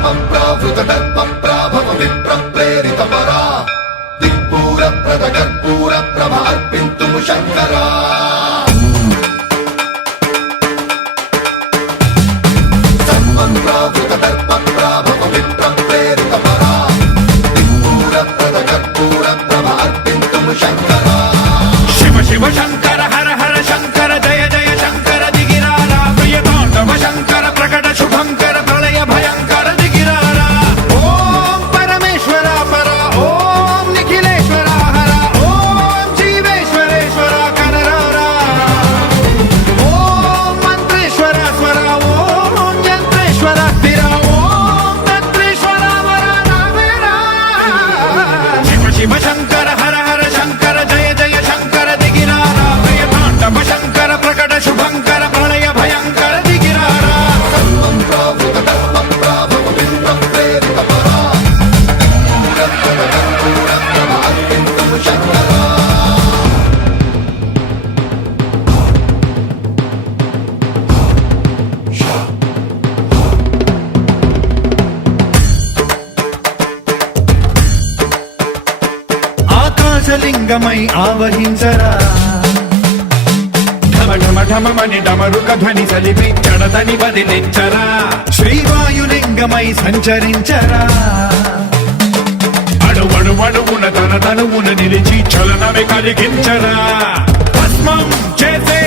దర్పప్రాభవ విప్రప్రేరితపరా దిక్పూర ప్రద కర్పూర ప్రభ అర్పింతుము శంకరా సర్వప్రావృత దర్పప్రాభవ విప్రప్రేరితపరా దిక్పూర ప్రద కర్పూర ప్రభ అర్పింతుము శంకరా శివ శివ శంకర హర హర శంకర జయ జయ శంకర దిగిరారా ప్రియ తాండవ శంకర ప్రకట శుభంకర ప్రళయ భయంకర దిగిరారా ఓం పరమేశ్వర పర ఓం నిఖిలేశ్వర హర ఓం జీవేశ్వరేశ్వర కనరారా ఓం మంత్రేశ్వర స్వర ఓం యంత్రేశ్వర స్థిర ఓం తంత్రేశ్వర వర నావేరా శివ శివ శంకర హర హర శంకర జయ జయ శంకర దిగిరారా ప్రియ తాండవ శంకర ప్రకట శుభంకర ప్రళయ భయంకర దిగిరారా సర్వప్రావృత దర్పప్రాభవ విప్రప్రేరితపరా దిక్పూర ప్రద కర్పూర ప్రభ అర్పింతుము శంకరా ఆకాశలింగమై ఆవహించరా ఢమ ఢమ ఢమమని డమరుక ధ్వని సలిపి జడదని వదిలించరా శ్రీవాయులింగమై సంచరించరా అడువడువడువున తన తనువున నిలిచి చలనమే కలిగించరా భస్మం చేసే